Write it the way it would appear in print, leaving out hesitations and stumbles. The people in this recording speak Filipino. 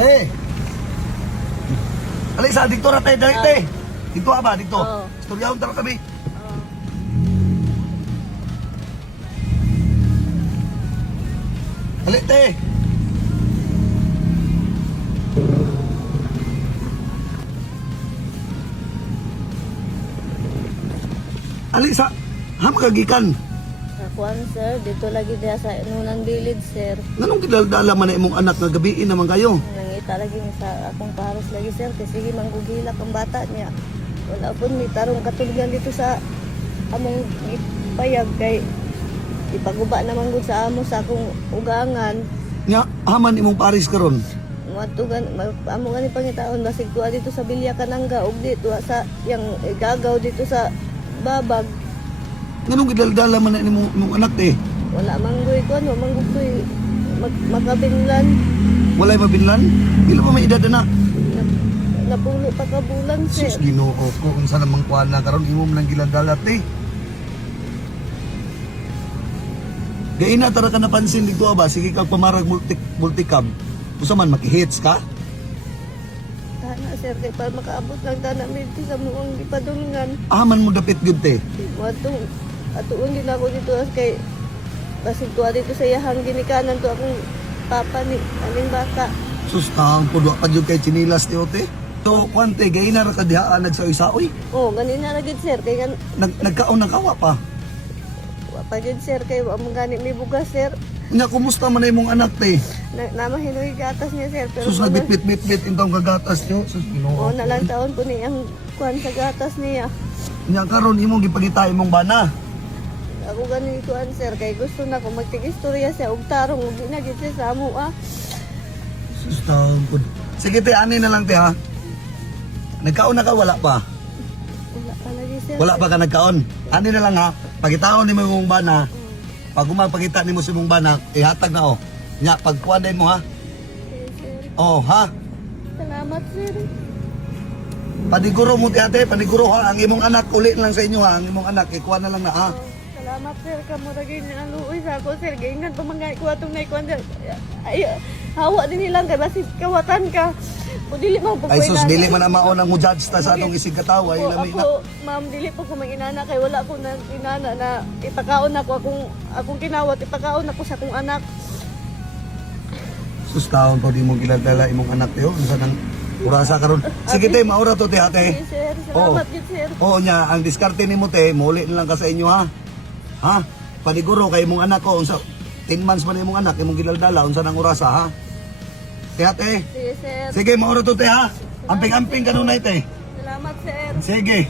Te. Alisa, dito na te, dali te. Dito ba, dito. Oo. Istoryahon tara kami. Oo. Dali te. Alisa, ham kagikan. Kakuan sir, dito lagi dia sa nunang bilid sir. Nanong gidaldala man na imong anak nga gabiin naman kayo? Nangita lagi ni sa akong paros lagi sir. Kasi sige manggugilak ang bata niya. Wala po ni tarong katulugan dito sa among payag kay ipaguba naman gud sa amo sa akong ugangan. Nga, haman imong paris karon. Matugan, amo gani pangitaon basig tuwa dito sa Bilya Kananga ug dito sa yang igagaw dito sa Babag. Nanong gidaldala man na imong anak te? Wala manggoy ko ano, manggoy makabinlan. Walay mabinlan? Pila pa may edad na? Napulo pa ka bulan sir. Sus, Ginoo ko kung saan namang kuha na karon imo man lang gidaldala te. Gaina tara ka napansin dito ba? Sige kag pamarag multicam. Usa man makihits ka? Tana sir kay para makaabot lang tana medyo sa muong gipadungan. Aman mo dapit gud te. Watong atuon din ako dito kay basig tuwa dito sa iyahang ginikanan to akong papa ni aning bata. Sus, taang pudo pa jud kay chinilas ti ote. So, kwante gaina ra ka diha nagsaoy-saoy. Oh, ganina na gid sir kay kan Nagkaon ng kawa pa. wa pa gid sir kay wa mo gani may bugas sir. Nya kumusta man na imong anak te? Namahinoy gatas niya sir pero Sus, nagbitbit-bit intong kagatas niyo. Sus, Ginoo. oh, nalang taon po niyang kuan sa gatas niya. Nya karon imong gipangita imong bana. Ako ganun kuan sir kay gusto na ko magtig-istorya siya og tarong ug di na gid siya sa amo ah. Sus, taong pud. Sige te, ani na lang te ha. Nagkaon na ka wala pa? Wala pa lagi sir. Wala pa ka nagkaon. Ani na lang ha. Pagitaon nimo imong bana. Pag umapakita nimo sa imong bana, ihatag na oh. Nya pagkuanday mo ha. Okay, sir. Oh, ha. Salamat sir. Paniguro mo ti ate, paniguro ha. Ang imong anak uli lang sa inyo ha. Ang imong anak ikuha na lang na ha. Oh, salamat sir kamo ra gyud ang luoy sa ako sir kay ingnan pa mangay ko atong nay kuan ay hawa din nilang kay basig kawatan ka. O dili mo Ay sus, dili man ang maunang mo judge ta sa atong isig katawa. Ako, Lami na. ako, ma'am, dili po ko mag-inana kay wala ko na inana na ipakaon ako akong kinawat, ipakaon ako sa akong anak. Sus, taon pa di mo giladala imong anak te. Unsa nang urasa karon. Sige te, maura to te ate. Okay, sir. Salamat gid sir. Oo nya, ang diskarte nimo te, muli na lang ka sa inyo ha. Ha? Paniguro kay imong anak ko unsa 10 months pa na imong anak imong gilaldala unsa nang orasa ha? Te ate. Sige, sir. Sige, maura to te ha. Amping-amping kanunay te. Salamat, sir. Sige.